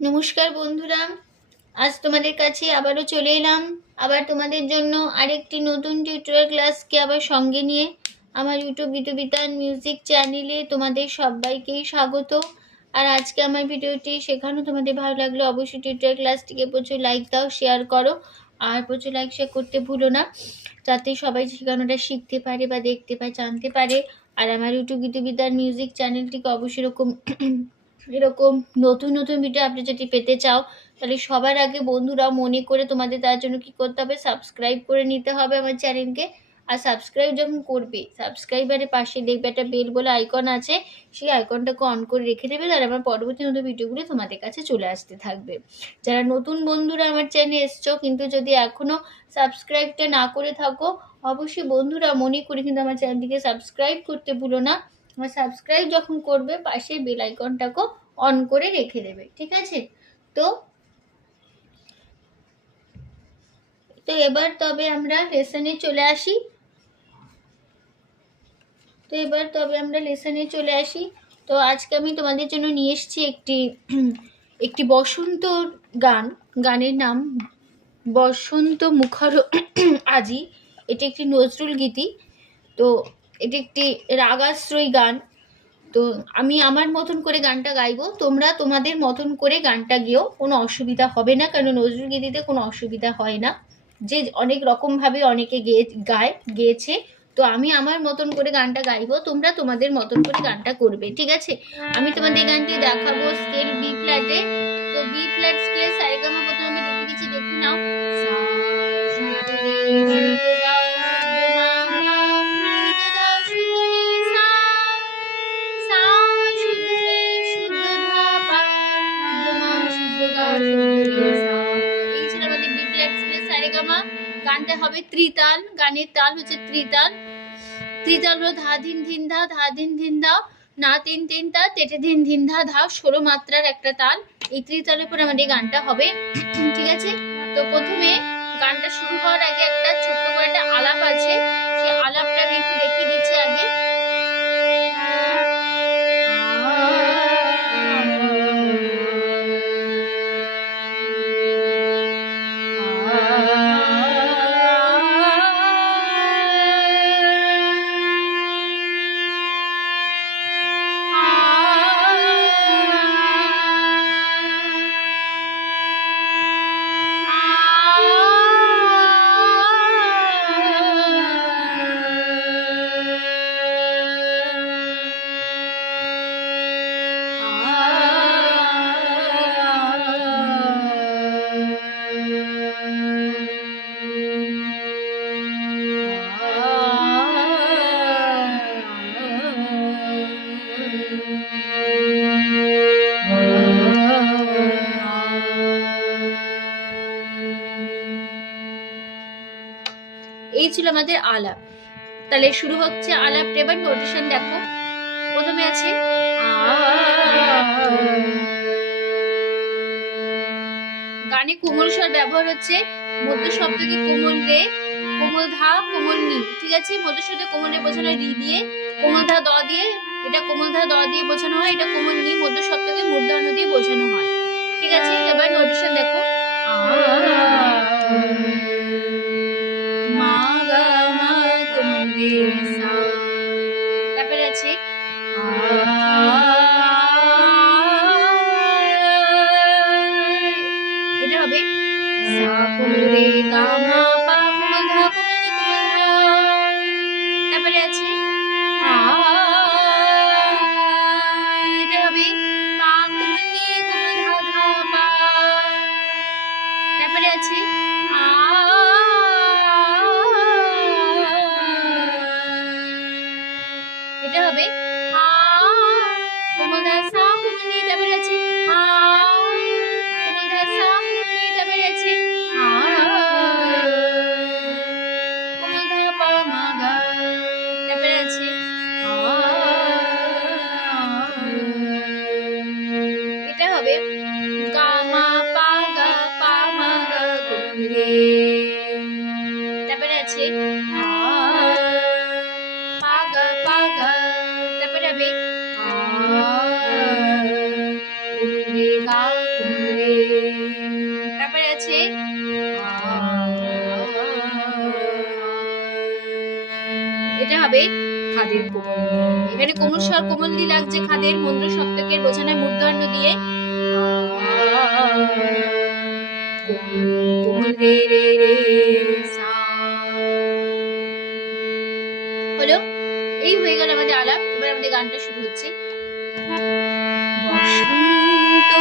নমস্কার বন্ধুরা, আজ তোমাদের কাছে আবারও চলে এলাম। আবার তোমাদের জন্য আরেকটি নতুন টিউটোরিয়াল ক্লাসকে আবার সঙ্গে নিয়ে আমার ইউটিউব গীতবিতান মিউজিক চ্যানেলে তোমাদের সবাইকেই স্বাগত। আর আজকে আমার ভিডিওটি শেখানো তোমাদের ভালো লাগলে অবশ্যই টিউটোরিয়াল ক্লাসটিকে প্রচুর লাইক দাও, শেয়ার করো। আর প্রচুর লাইক শেয়ার করতে ভুলো না, যাতে সবাই শেখানোটা শিখতে পারে বা দেখতে পায়, জানতে পারে। আর আমার ইউটিউব গীতবিতান মিউজিক চ্যানেলটিকে অবশ্যই এরকম নতুন নতুন ভিডিও আপনি যদি পেতে চাও, তাহলে সবার আগে বন্ধুরা মনে করে তোমাদের তার জন্য কি করতে হবে, সাবস্ক্রাইব করে নিতে হবে আমার চ্যানেলকে। আর সাবস্ক্রাইব যখন করবে, সাবস্ক্রাইবারের পাশে দেখবে একটা বেল বলে আইকন আছে, সেই আইকনটাকে অন করে রেখে দেবে, তাহলে আমার পরবর্তী নতুন ভিডিওগুলো তোমাদের কাছে চলে আসতে থাকবে। যারা নতুন বন্ধুরা আমার চ্যানেলে এসছো, কিন্তু যদি এখনও সাবস্ক্রাইবটা না করে থাকো, অবশ্যই বন্ধুরা মনে করে কিন্তু আমার চ্যানেলটিকে সাবস্ক্রাইব করতে ভুলো না। আর সাবস্ক্রাইব যখন করবে, পাশে বেল আইকনটাকেও অন করে রেখে দেবে, ঠিক আছে? তো এবার তবে আমরা লেসনে চলে আসি। তো আজকে আমি তোমাদের জন্য নিয়ে এসেছি একটি বসন্ত গানের নাম বসন্ত মুখর আজি। এটি একটি নজরুল গীতি। তো এটি একটি রাগাশ্রয়ী গান। তো আমি আমার মতন করে গানটা গাইবো, তোমরা তোমাদের মতন করে গানটা গেও, কোনো অসুবিধা হবে না, কারণ নজরুল গীতিতে কোনো অসুবিধা হয় না। যে অনেক রকমভাবে অনেকে গেয়েছে। তো আমি আমার মতন করে গানটা গাইবো, তোমরা তোমাদের মতন করে গানটা করবে, ঠিক আছে? আমি তোমাদের গানটি দেখাবো স্কেল বি ফ্ল্যাটে। তো বি ফ্ল্যাট স্কেল সারেগামা প্রথমে আমি লিখে দিচ্ছি, দেখে নাও। গানটা হবে ত্রিতাল। গানের তাল হচ্ছে ত্রিতাল। ত্রিতাল হলো ধা ধিন ধিন ধা, ধা ধিন ধিন দাও, না তিন তিন তা, তেটে ধিন ধিন ধা ধা, 16 মাত্রার একটা তাল। এই ত্রিতালের উপর আমাদের গানটা হবে, ঠিক আছে? তো প্রথমে গানটা শুরু হওয়ার আগে একটা ছোট্ট করে একটা আলাপ আছে, সেই আলাপটা আমি একটু দেখিয়ে দিচ্ছি আগে। এই ছিল আমাদের আলাপ। তাহলে শুরু হচ্ছে আলাপটা। এবার নোটেশন দেখো, প্রথমে আছে গানে কোমল স্বর ব্যবহার হচ্ছে, মধ্য শব্দকে কোমল রে, কোমল ধা, কোমল নি, ঠিক আছে? মধ্য শব্দে কোমল রে বোঝানো রি দিয়ে, কোমল ধা দ দিয়ে, এটা কোমল ধা দ দিয়ে বোঝানো হয়, এটা কোমল নি মধ্য শব্দকে মূর্ধন্য দিয়ে বোঝানো হয়, ঠিক আছে? এবার নোটেশন দেখো, মা গা মা কোমল রে সা। তারপরে আছে এটা হবে সা কোমল রে গা মা পা কোমল ধা, কোমল নি কোমল ধা। তারপরে আছে এটা হবে পা কোমল নি কোমল ধা ধা পা। তারপরে আছে এটা হবে কোমল ধা সা কোমল নি। তারপরে আছে কোমল ধা সা কোমল নি। তারপরে আছে কোমল ধা পা মা গা। তারপরে আছে এটা হবে গা মা পা গা পা মা গা কোমল রে। তারপরে আছে পা গা পা গা। তারপরে হবে কোমল রে গা কোমল হবে খাদের কোমল দি। এখানে কোমল স্বর কোমল দি লাগছে খাদের, মন্দ্র সপ্তকের বোঝানোর মূর্ধন্য দিয়ে কোমল রে রে রে সা হলো। এই হয়ে গেল আমাদের আলাপ। এবার আমাদের গানটা শুরু হচ্ছে। বসন্ত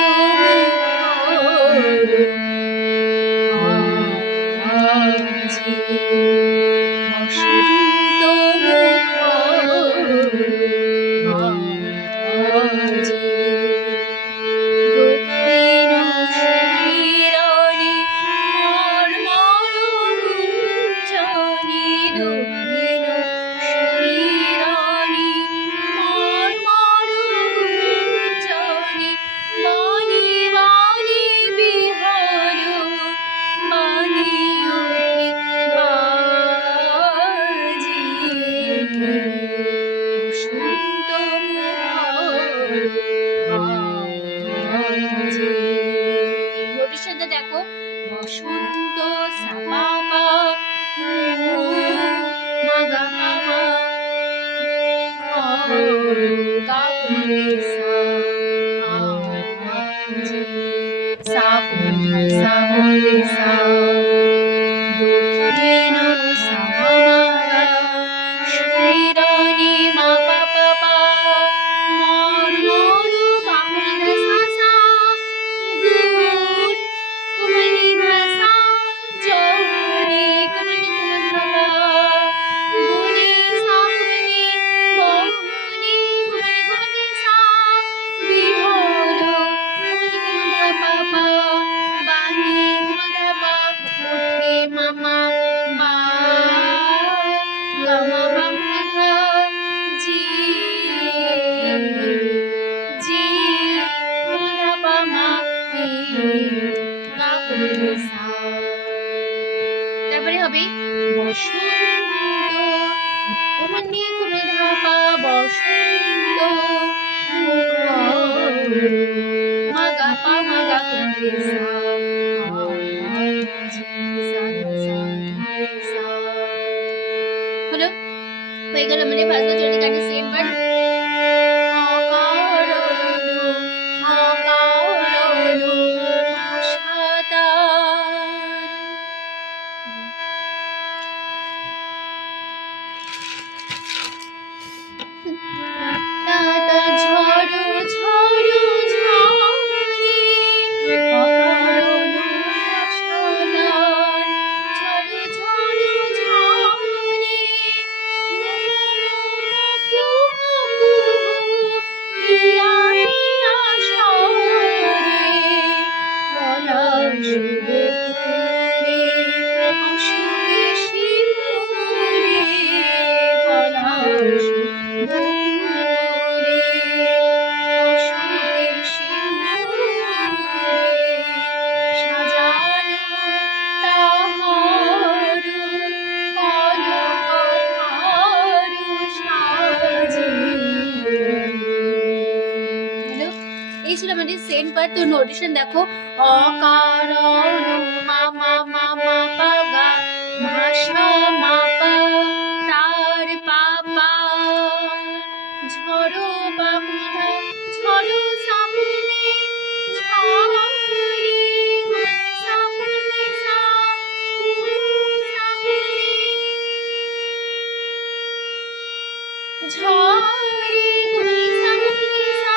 নোটেশনটা দেখো, বসন্ত সাপাপা মাগা মামা গা কোমলে সা কোমল সা কোমলে সা দক্ষিণ সা মামা শ্রীরানী মা পা পা পা মর মর বামন সা সা গুণ কোমলি ধা সা জনি কোমলি ধা গুনি সা কোমলি বনি কোমলি কোমলি সা বিহল কোমলি ধা পা পা বানি কোমল ধা পা ওঠে মামা মা গামা বামা ধা জি জি কোমল ধা পা মা গা কোমলি সা। তারপরে হবে বসন্ত কোমল দিয়ে কোমল ধা পা বসন্ত মাগা পা মাগা কোমলি সা হলো। হয়ে গেল আমাদের ভাষা চলি গানের সেকেন্ড পার্ট। এই ছিল আমাদের সেকেন্ড পার্ট। তো নোটেশন দেখো, অকার মা মা মা মা পা গা ভাষা মা পা তার পাপা ঝড়ো বামা ঝড়ো সাপুনি ঝড়ি সাপুনি সা সাপুনি ঝড়ি কুনি সাপুনি সা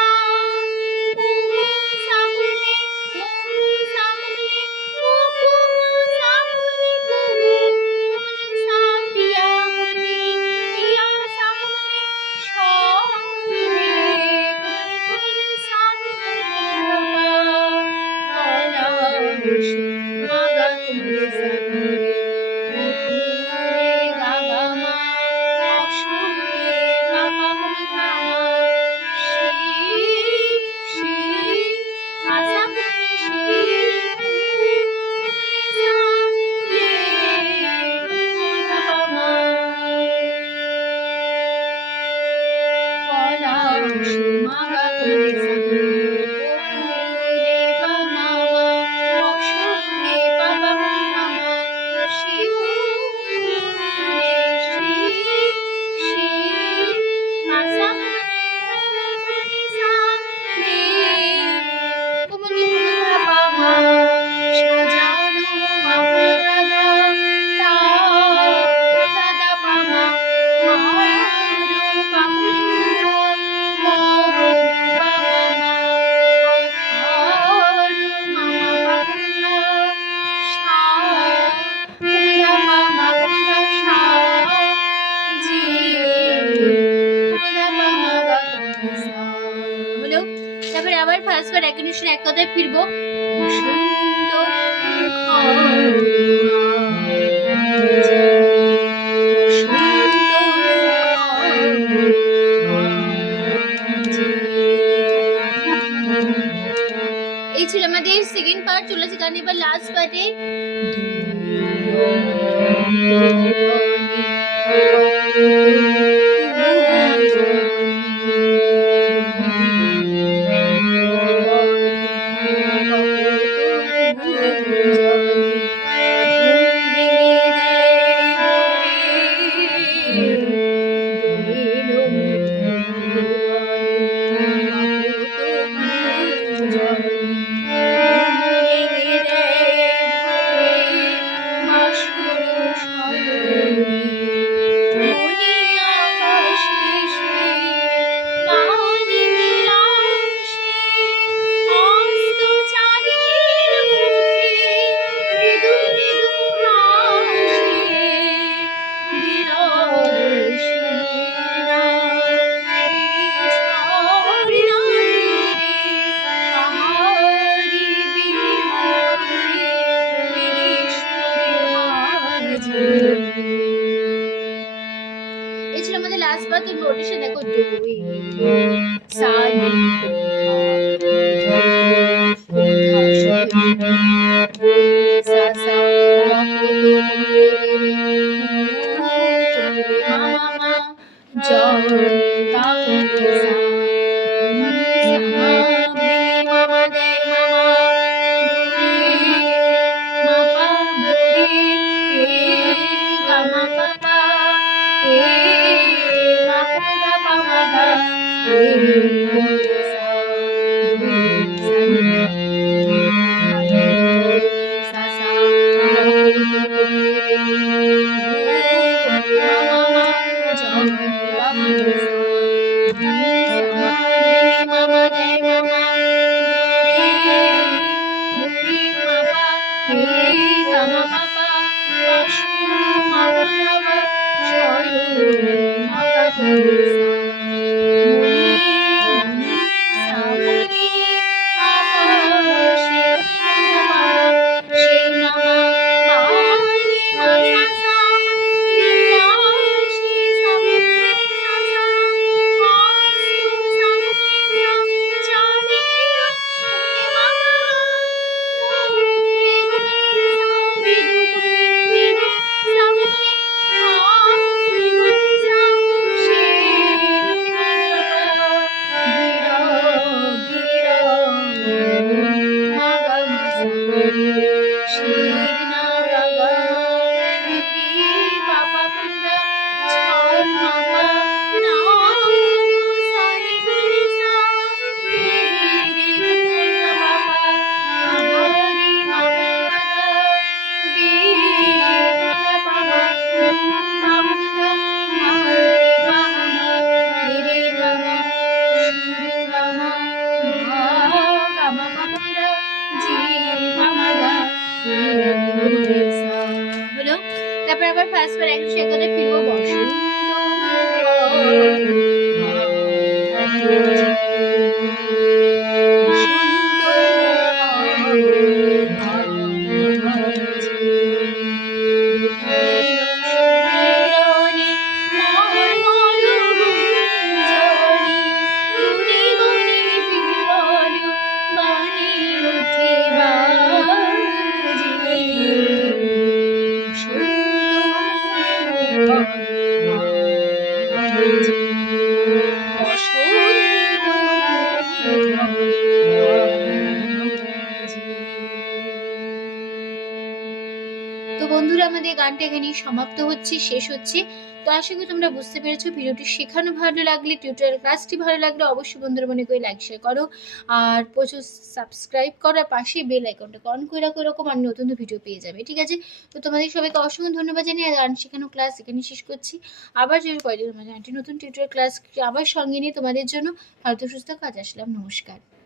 হলো। তারপরে আবার ফার্স্ট বার একই নিশানে এক কথায় ফিরবো। এই ছিল আমাদের সেকেন্ড পার্ট। চলে যাচ্ছে গান এবার লাস্ট পার্টে। এই ছিল আমাদের লাস্ট বার। তো নোটিশে দেখো হলো। তারপর আবার ফার্স্ট বার একটু সে কথা ফিরবো বসন্ত বন্ধুরা আমাদের গানটা এখানেই সমাপ্ত হচ্ছে, শেষ হচ্ছে। তো আশা করি তোমরা বুঝতে পেরেছো। ভিডিওটি শেখানো ভালো লাগলে, টিউটোরিয়াল ক্লাসটি ভালো লাগলে অবশ্যই বন্ধুরা মনে করে লাইক শেয়ার করো, আর প্রচুর সাবস্ক্রাইব করার পাশে বেল আইকনটা অন করে রাখো, এরকম আর নতুন ভিডিও পেয়ে যাবে, ঠিক আছে? তো তোমাদের সবাইকে অসংখ্য ধন্যবাদ জানিয়ে গান শেখানো ক্লাস এখানে শেষ করছি। আবার যদি পরে তোমাদের নতুন টিউটোরিয়াল ক্লাস আবার সঙ্গে নিয়ে তোমাদের জন্য ভালো সুস্থ কাজ আসলাম। নমস্কার।